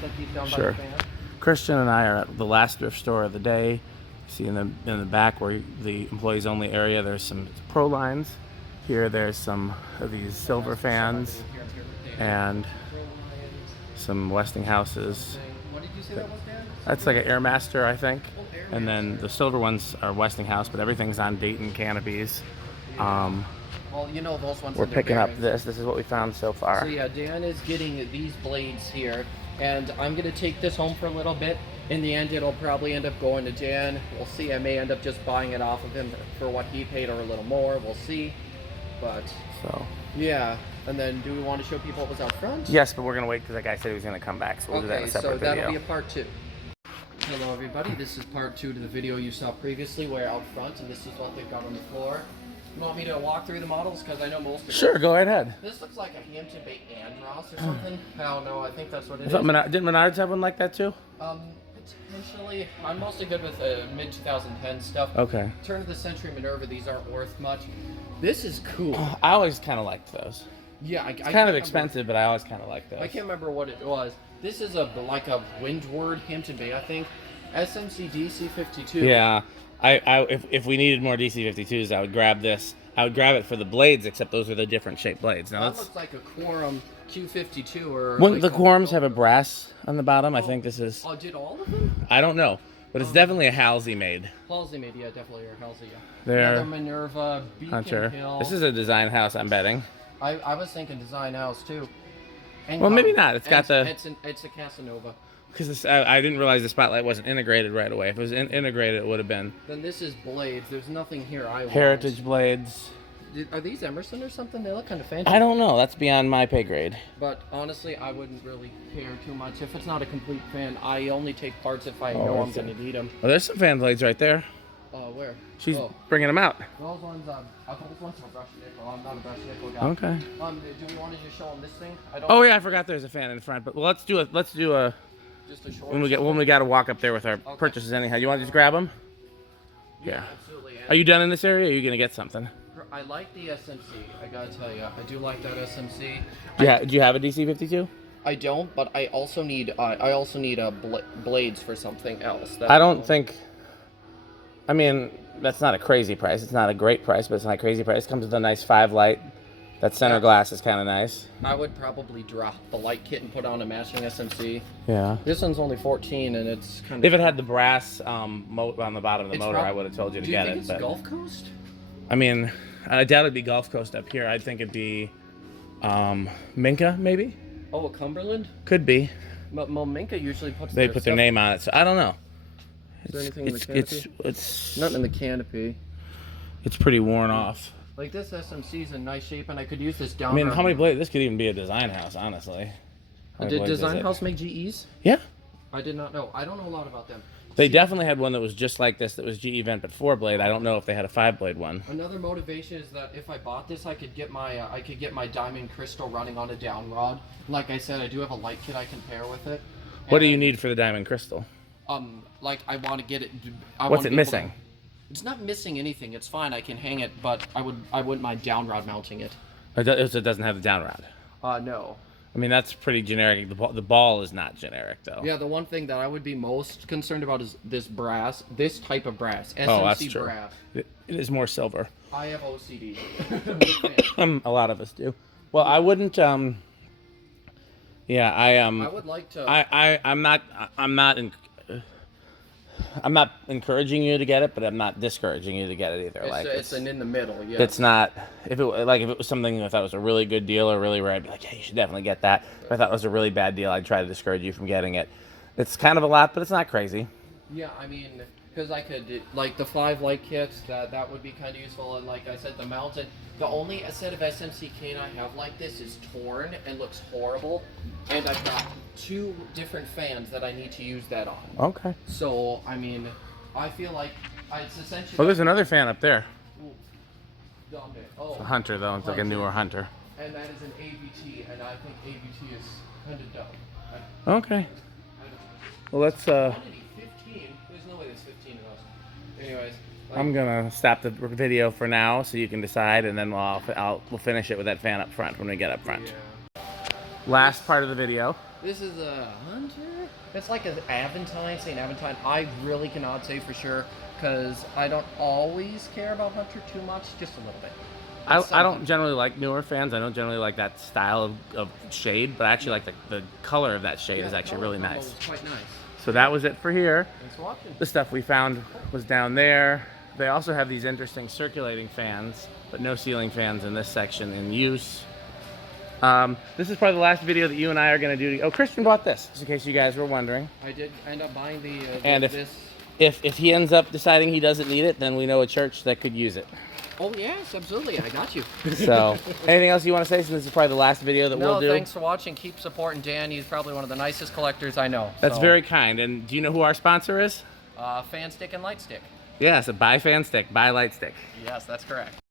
that he's done Sure. by the fan. Christian and I are at the last thrift store of the day. See in the back where the employees only area, there's some pro lines. Here there's some of these silver fans and some Westinghouses. What did you say that was, Dan? That's like an Airmaster, I think. And then the silver ones are Westinghouse, but everything's on Dayton canopies. Well, you know those ones. We're picking up this. This is what we found so far. So yeah, Dan is getting these blades here, and I'm gonna take this home for a little bit. In the end, it'll probably end up going to Dan. We'll see. I may end up just buying it off of him for what he paid or a little more. We'll see. But So yeah, and then do we want to show people what was out front? yes, but we're gonna wait because that guy said he was gonna come back, so we'll do that in a separate so that'll video. be a part 2. Hello everybody, this is part 2 to the video you saw previously. We're out front, and this is what they've got on the floor. You want me to walk through the models? Because I know most of them. Sure, go right ahead. This looks like a Hampton Bay Andros or something. I don't know, I think that's what it is. Didn't Menards have one like that too? Potentially. I'm mostly good with mid-2010 stuff. Okay. Turn of the century Minerva, these aren't worth much. This is cool. I always kind of liked those. Yeah, It's kind of expensive, but I always kind of liked those. I can't remember what it was. This is like a Windward Hampton Bay, I think. SMC DC52. Yeah. If we needed more DC52s, I would grab this. I would grab it for the blades, except those are the different shaped blades. Now that looks like a Quorum Q52 or. Wouldn't the Quorums have a brass on the bottom? I think this is. Oh, did all of them? I don't know, but it's definitely a Halsey made. Halsey made, yeah, definitely or Halsey, yeah. There. Another Minerva, Beacon Hunter. Hill. This is a design house, I'm betting. I was thinking design house too. And Well, maybe not. It's got the. It's a Casanova. Because I didn't realize the spotlight wasn't integrated right away. If it was integrated, it would have been. Then this is blades. There's nothing here I want. Heritage blades. Are these Emerson or something? They look kind of fancy. I don't know. That's beyond my pay grade. But honestly, I wouldn't really care too much. If it's not a complete fan, I only take parts if I Oh, know I I'm see. going to need them. Well, there's some fan blades right there. Where? She's bringing them out. Those ones, I thought this one's a brush nickel. I'm not a brush nickel guy. Okay. Do we want to just show them this thing? Oh yeah, I forgot there's a fan in front. But let's do a Just a short. when we got to walk up there with our purchases anyhow. You want to just grab them? Yeah, absolutely. Are you done in this area? Or are you gonna get something? I like the SMC. I gotta tell you, I do like that SMC. Do you have a DC52? I don't, but I also need blades for something else. I don't think. I mean, that's not a crazy price. It's not a great price, but it's not a crazy price. It comes with a nice 5 light. That center glass is kind of nice. I would probably drop the light kit and put on a matching SMC. Yeah. This one's only 14, and it's kind of. If it had the brass on the bottom of the motor, I would have told you to get it. Do you think it's Gulf Coast? I mean, I doubt it'd be Gulf Coast up here. I think it'd be Minka, maybe. Oh, a Cumberland? Could be. But Minka usually puts. They put their name on it, so I don't know. Is there anything in the canopy? It's nothing in the canopy. It's pretty worn off. Like this SMC is in nice shape, and I could use this down. I mean, how many blades? This could even be a design house, honestly. Did Design House make GEs? Yeah. I did not know. I don't know a lot about them. They definitely had one that was just like this, that was GE Vent, but 4-blade. I don't know if they had a 5-blade one. Another motivation is that if I bought this, I could get my diamond crystal running on a down rod. Like I said, I do have a light kit I can pair with it. What do you need for the diamond crystal? Like I want to get it. What's it missing? It's not missing anything. It's fine. I can hang it, but I wouldn't mind down rod mounting it. It doesn't have the down rod. No. I mean, that's pretty generic. The ball is not generic, though. Yeah, the one thing that I would be most concerned about is this brass, this type of brass, SMC that's true. brass. It is more silver. I have OCD. A lot of us do. Well, I wouldn't. Yeah, I would like to. I'm not encouraging you to get it, but I'm not discouraging you to get it either. It's an in the middle, yeah. It's not. If it was something I thought was a really good deal or really rare, I'd be like, yeah, you should definitely get that. If I thought it was a really bad deal, I'd try to discourage you from getting it. It's kind of a lot, but it's not crazy. Yeah, I mean, because I could like the 5 light kits. That would be kind of useful, and like I said, the mountain. The only set of SMC cane I have like this is torn and looks horrible, and I've got 2 different fans that I need to use that on. Okay. So I mean, I feel like it's essentially. Well, there's another fan up there. Ooh. Oh. It's a Hunter though. It's like a newer Hunter. And that is an AVT, and I think AVT is kind of dumb. Okay. Well, let's. 15. There's no way there's 15 of us. Anyways. I'm gonna stop the video for now, so you can decide, and then we'll finish it with that fan up front when we get up front. Yeah. last part of the video. This is a Hunter. It's like an Aventine, St. Aventine. I really cannot say for sure because I don't always care about Hunter too much, just a little bit. I don't generally like newer fans. I don't generally like that style of shade, but I actually like the color of that shade is actually really nice. It's quite nice. So that was it for here. Thanks for watching. The stuff we found was down there. They also have these interesting circulating fans, but no ceiling fans in this section in use. This is probably the last video that you and I are going to do. Oh, Christian bought this, just in case you guys were wondering. I did end up buying the And this. if he ends up deciding he doesn't need it, then we know a church that could use it. Oh yes, absolutely. I got you. So, anything else you want to say since this is probably the last video that we'll do? No, thanks for watching. Keep supporting Dan. He's probably one of the nicest collectors I know. That's very kind. And do you know who our sponsor is? Fan Stick and Light Stick. Yes, a buy fan stick, buy light stick. Yes, that's correct.